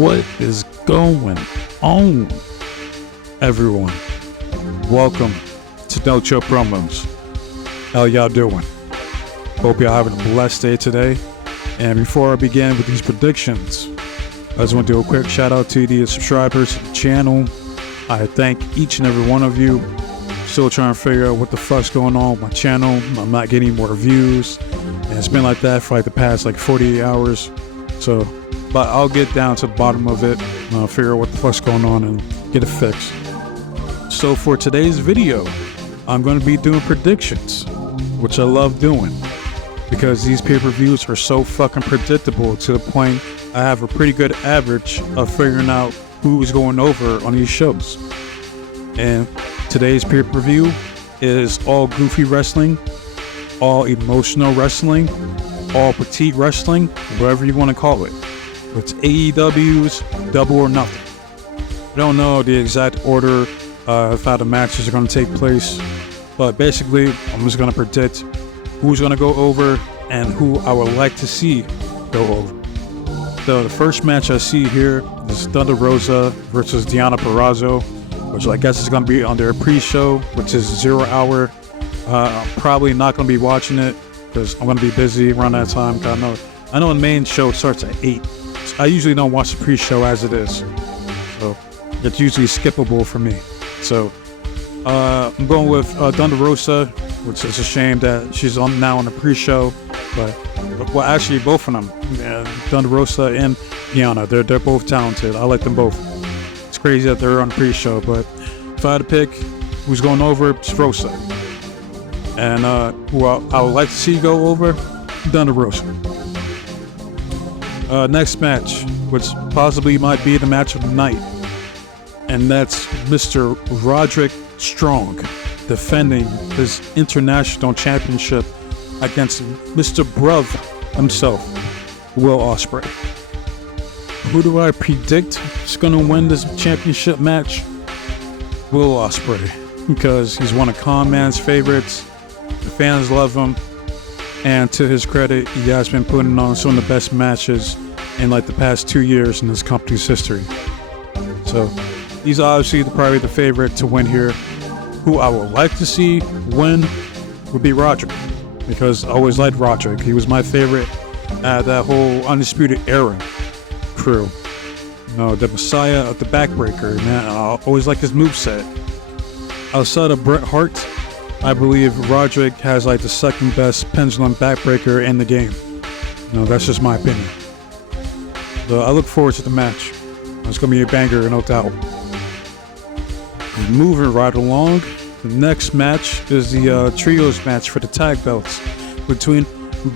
What is going on, everyone? Welcome to No Chill Promos. How y'all doing? Hope y'all having a blessed day today. And before I begin with these predictions, I just want to do a quick shout out to the subscribers to the channel. I thank each and every one of you. Still trying to figure out what the fuck's going on with my channel. I'm not getting more views, and it's been like that for the past 48 hours. So, but I'll get down to the bottom of it and I'll figure out what the fuck's going on and get it fixed. So for today's video, I'm going to be doing predictions, which I love doing because these pay-per-views are so fucking predictable to the point I have a pretty good average of figuring out who's going over on these shows. And today's pay-per-view is all goofy wrestling, all emotional wrestling, all petite wrestling, whatever you want to call it. It's AEW's Double or Nothing. I don't know the exact order of how the matches are going to take place, but basically I'm just going to predict who's going to go over and who I would like to see go over. So the first match I see here is Thunder Rosa versus Deonna Purrazzo, which I guess is going to be on their pre-show, which is 0 hour. I'm probably not going to be watching it because I'm going to be busy around that time. I know the main show starts at 8. So I usually don't watch the pre-show as it is. So it's usually skippable for me. So I'm going with Thunder Rosa, which is a shame that she's now on the pre-show. But well, actually both of them, Thunder Rosa and Deonna, they're both talented. I like them both. It's crazy that they're on the pre-show, but if I had to pick who's going over, it's Rosa. And who I would like to see go over, Thunder Rosa. Next match, which possibly might be the match of the night, and that's Mr. Roderick Strong defending his international championship against Mr. Bruv himself, Will Ospreay. Who do I predict is going to win this championship match? Will Ospreay, because he's one of Con Man's favorites. The fans love him, and to his credit, he has been putting on some of the best matches in the past 2 years in his company's history. So he's obviously probably the favorite to win here. Who I would like to see win would be Roderick, because I always liked Roderick. He was my favorite at that whole Undisputed Era crew. The Messiah of the Backbreaker, man. I always liked his moveset. Outside of Bret Hart, I believe Roderick has the second best pendulum backbreaker in the game. That's just my opinion. So I look forward to the match. It's going to be a banger, no doubt. And moving right along, the next match is the trios match for the tag belts between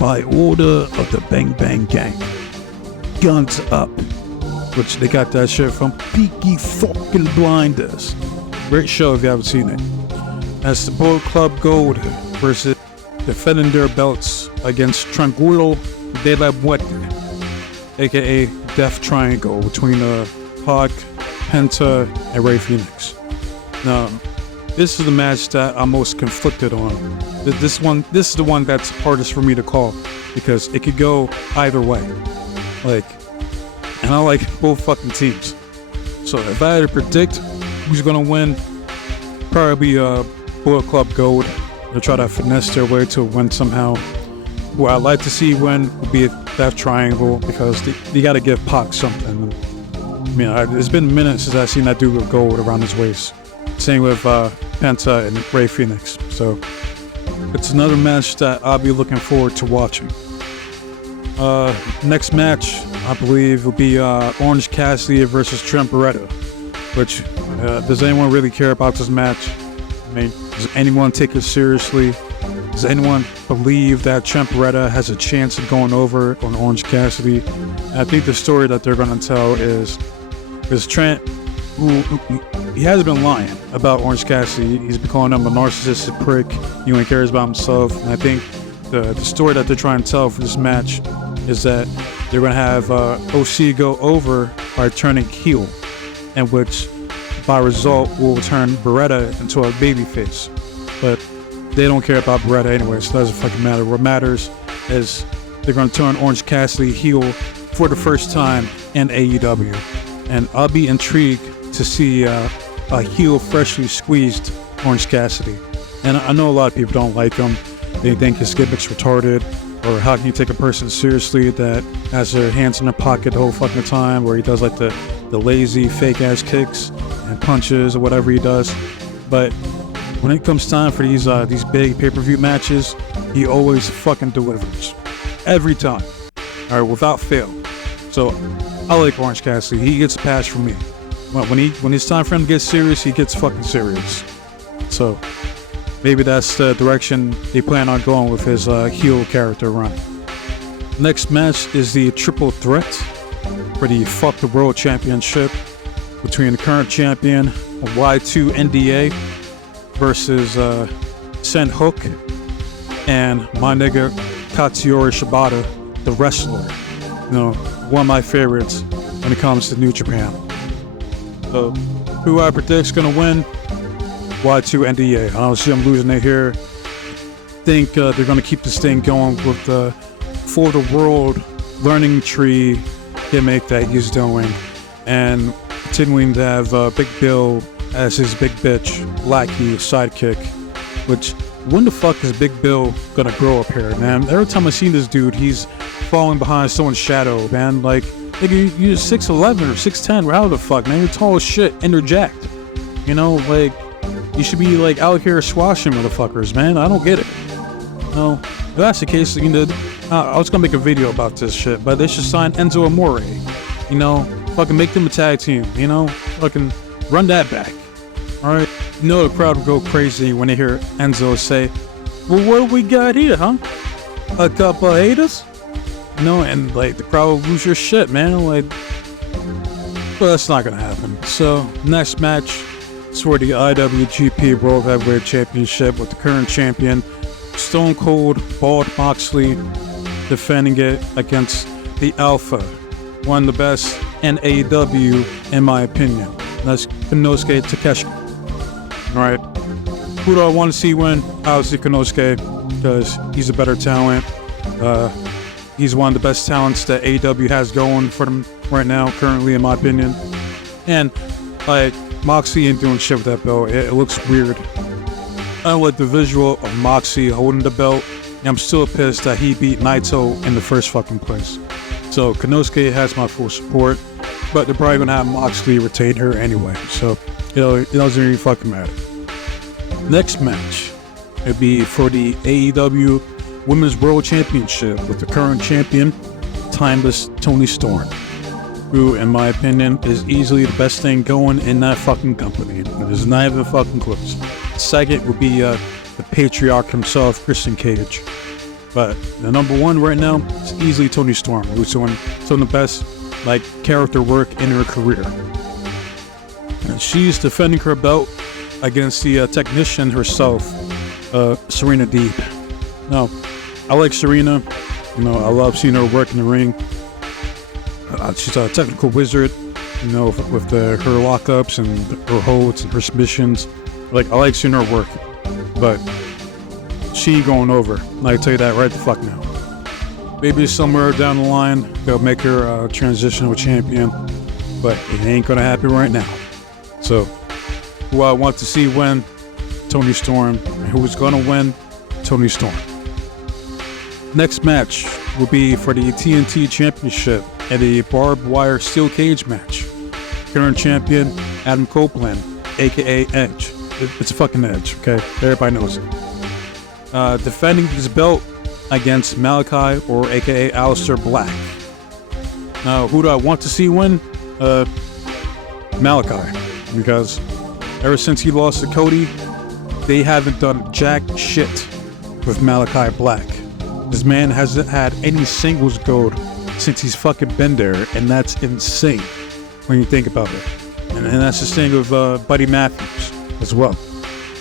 By Order of the Bang Bang Gang, Guns Up, which they got that shit from Peaky fucking Blinders. Great show if you haven't seen it. As the Bullet Club Gold versus defending their belts against Tranquilo de la Muerte, aka Death Triangle, between Pac, Penta, and Rey Fenix. Now, this is the match that I'm most conflicted on. This is the one that's hardest for me to call because it could go either way. And I like both fucking teams. So if I had to predict who's gonna win, probably Bullet Club Gold. They'll try to finesse their way to win somehow. Who I'd like to see win would be Death Triangle, because they gotta give Pac something. It's been a minute since I've seen that dude with gold around his waist. Same with Penta and Rey Fenix. So it's another match that I'll be looking forward to watching. Next match, I believe, will be Orange Cassidy versus Trent Beretta. Which, does anyone really care about this match? Does anyone take it seriously? Does anyone believe that Trent Beretta has a chance of going over on Orange Cassidy? And I think the story that they're going to tell is Trent, who he hasn't been lying about Orange Cassidy. He's been calling him a narcissistic prick. He only cares about himself. And I think the story that they're trying to tell for this match is that they're going to have OC go over by turning heel, and which by result will turn Beretta into a babyface. But they don't care about Beretta anyway, so it doesn't fucking matter. What matters is they're going to turn Orange Cassidy heel for the first time and AEW. And I'll be intrigued to see a heel freshly squeezed Orange Cassidy. And I know a lot of people don't like him. They think his gimmick's retarded, or how can you take a person seriously that has their hands in their pocket the whole fucking time, where he does like the lazy fake ass kicks and punches or whatever he does. But when it comes time for these big pay-per-view matches, he always fucking delivers. Every time. Alright, without fail. So I like Orange Cassidy. He gets a pass from me. When it's time for him to get serious, he gets fucking serious. So maybe that's the direction they plan on going with his heel character run. Next match is the triple threat for the Fuck the World Championship between the current champion Y2 NDA versus Sen Hook and my nigga Katsuyori Shibata, the wrestler. You know, one of my favorites when it comes to New Japan. So, who I predict's gonna win? Y2 NDA. Honestly, I'm losing it here. Think they're gonna keep this thing going with the For the World learning tree gimmick that he's doing, and continuing to have Big Bill as his big bitch lackey sidekick. Which, when the fuck is Big Bill gonna grow up here, man? Every time I see this dude, he's falling behind someone's shadow, man. Like, nigga, you're 6'11 or 6'10, how the fuck, man? You're tall as shit and you're jacked. You know, like, you should be like out here swashing motherfuckers, man. I don't get it. No, if that's the case, you know, I was gonna make a video about this shit, but they should sign Enzo Amore. You know, fucking make them a tag team, you know? Fucking run that back. Alright? You know the crowd will go crazy when they hear Enzo say, well, what do we got here, huh? A couple of haters? You know, and like the crowd will lose your shit, man. Like, well, that's not gonna happen. So, next match is for the IWGP World Heavyweight Championship with the current champion, Stone Cold Bald Moxley, defending it against the Alpha, one of the best in AEW, in my opinion. That's Konosuke Takeshita. Alright, who do I want to see win? Obviously Konosuke, because he's a better talent. He's one of the best talents that AEW has going for them right now, currently, in my opinion. And like, Moxley ain't doing shit with that belt. It looks weird. I don't like the visual of Moxley holding the belt. And I'm still pissed that he beat Naito in the first fucking place. So Konosuke has my full support, but they're probably gonna have Moxley retain her anyway. So, you know, it doesn't really fucking matter. Next match, it'd be for the AEW Women's World Championship with the current champion, Timeless Toni Storm, who, in my opinion, is easily the best thing going in that fucking company. There's not even fucking close. Second would be the patriarch himself, Christian Cage. But the number one right now is easily Toni Storm, who's doing some of the best like character work in her career. And she's defending her belt against the technician herself, Serena Deeb. Now, I like Serena. You know, I love seeing her work in the ring. She's a technical wizard, you know, with her lockups and her holds and her submissions. Like, I like seeing her work, but she ain't going over. I can tell you that right the fuck now. Maybe somewhere down the line, they'll make her transition to a champion, but it ain't gonna happen right now. So, who I want to see win, Toni Storm. And who's gonna win, Toni Storm. Next match will be for the TNT Championship and a barbed wire steel cage match. Current champion, Adam Copeland, aka Edge. It's a fucking Edge, okay? Everybody knows it. Defending his belt against Malakai, or aka Aleister Black. Now, who do I want to see win? Malakai. Because ever since he lost to Cody, they haven't done jack shit with Malakai Black. This man hasn't had any singles gold since he's fucking been there, and that's insane when you think about it. And that's the thing with Buddy Matthews as well.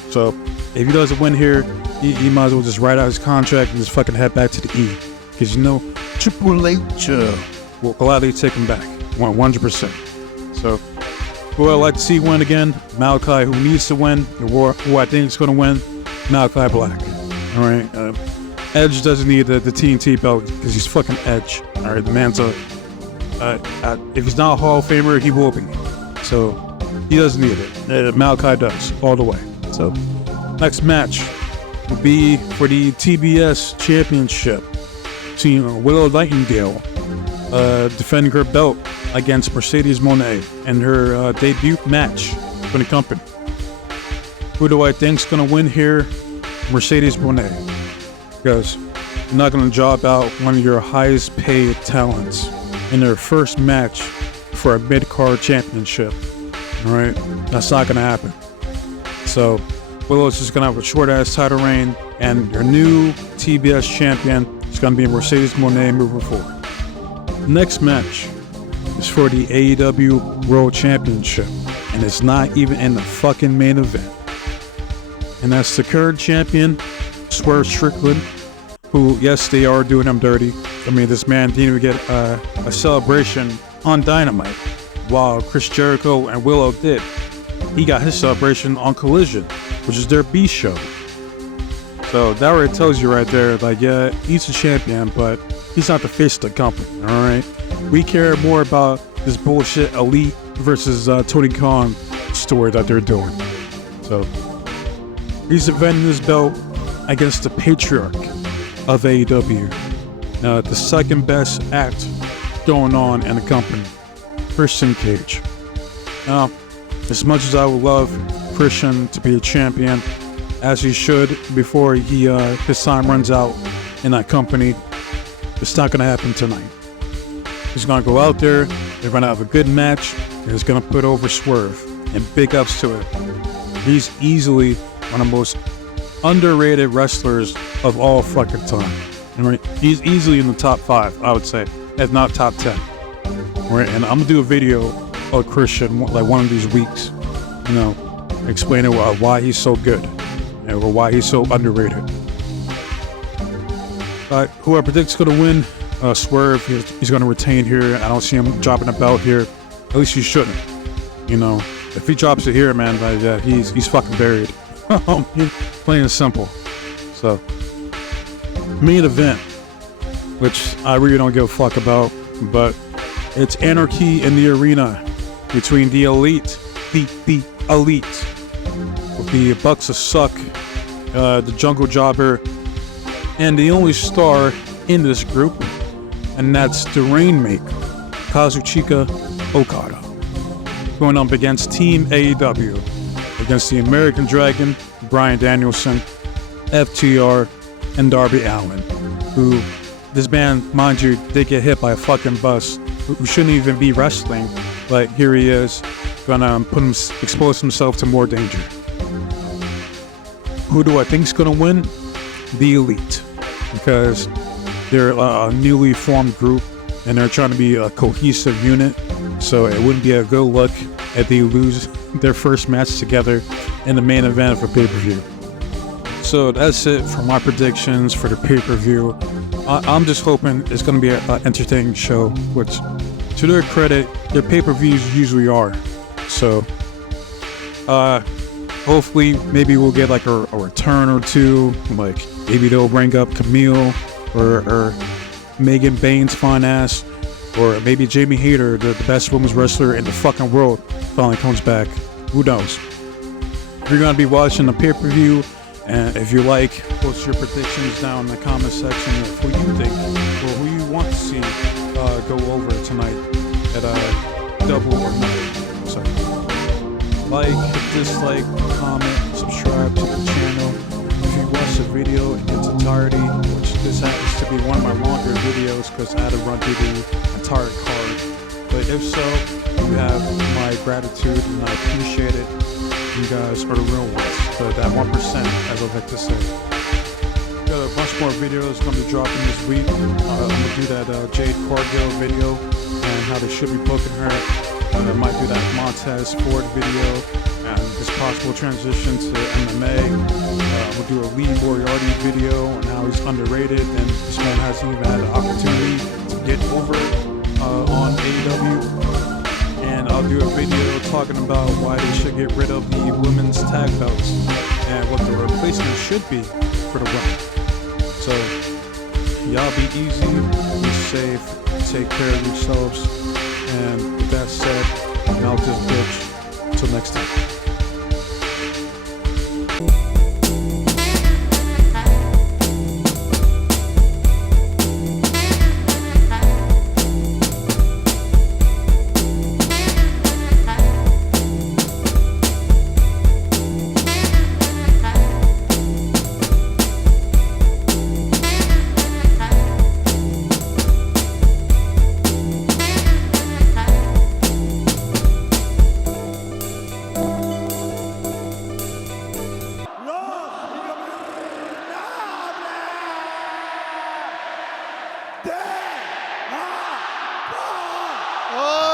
So if he doesn't win here, he might as well just write out his contract and just fucking head back to the E. Because you know, Triple H will gladly take him back, 100%. So who I'd like to see win again, Malakai, who needs to win, who I think is going to win, Malakai Black. Alright, Edge doesn't need the TNT belt because he's fucking Edge. Alright, the man's a If he's not a Hall of Famer, he will be. So he doesn't need it. Malakai does, all the way. So next match will be for the TBS Championship. Seeing Willow Nightingale defending her belt against Mercedes Mone in her debut match for the company. Who do I think's gonna win here? Mercedes Mone. Because you're not gonna job out one of your highest paid talents in their first match for a mid-card championship. Alright? That's not gonna happen. So Willow's just gonna have a short-ass title reign, and your new TBS champion is gonna be Mercedes Mone moving forward. Next match is for the AEW World Championship, and it's not even in the fucking main event. And that's the current champion, Swerve Strickland, who, yes, they are doing him dirty. I mean, this man didn't even get a celebration on Dynamite, while Chris Jericho and Willow did. He got his celebration on Collision, which is their B show. So that already tells you right there, like, yeah, he's a champion, but he's not the face of the company, alright? We care more about this bullshit Elite versus Tony Khan story that they're doing. So he's defending his belt against the patriarch of AEW. The second best act going on in the company, Christian Cage. Now, as much as I would love Christian to be a champion, as he should before his time runs out in that company, it's not going to happen tonight. He's going to go out there, they're going to have a good match, and he's going to put over Swerve, and big ups to it. He's easily one of the most underrated wrestlers of all fucking time. Right? He's easily in the top 5, I would say, if not top 10. Right? And I'm going to do a video of Christian like one of these weeks, explaining why he's so good, or why he's so underrated. Who I predict's going to win, Swerve. He's going to retain here. I don't see him dropping a belt here. At least he shouldn't. If he drops it here, man, he's fucking buried. Plain and simple. So, main event, which I really don't give a fuck about, but it's anarchy in the arena between the Elite, the Elite, with the Bucks of Suck, the Jungle Jobber, and the only star in this group, and that's the Rainmaker, Kazuchika Okada, going up against Team AEW, against the American Dragon, Bryan Danielson, FTR, and Darby Allin, who, this man, mind you, did get hit by a fucking bus, who shouldn't even be wrestling, but here he is, gonna expose himself to more danger. Who do I think's gonna win? The Elite, because they're a newly formed group, and they're trying to be a cohesive unit, so it wouldn't be a good look if they lose their first match together in the main event of a pay-per-view. So that's it for my predictions for the pay-per-view. I'm just hoping it's going to be an entertaining show, which, to their credit, their pay-per-views usually are. So, hopefully, maybe we'll get like a return or two. Like, maybe they'll bring up Camille or Megan Bain's fine ass, or maybe Jamie Hayter, the best women's wrestler in the fucking world, finally comes back. Who knows? You're going to be watching the pay-per-view, and if you like, post your predictions down in the comment section of who you think or who you want to see go over tonight at Double or Nothing. So, like, dislike, comment, subscribe to the channel. If you watch the video in its entirety, which this happens to be one of my longer videos because I had to run through the entire card. But if so, you have my gratitude and I appreciate it. You guys are the real ones, that 1%, as I like to say. Got a bunch more videos going to be dropping this week. I'm going to do that Jade Cargill video and how they should be booking her. I might do that Montez Ford video and this possible transition to MMA. We'll do a Lee Moriarty video on how he's underrated and this man hasn't even had an opportunity to get over on AEW. And I'll do a video talking about why they should get rid of the women's tag belts and what the replacement should be for the women. So, y'all be easy, be safe, take care of yourselves. And with that said, I'm out this bitch. Until next time. Oh!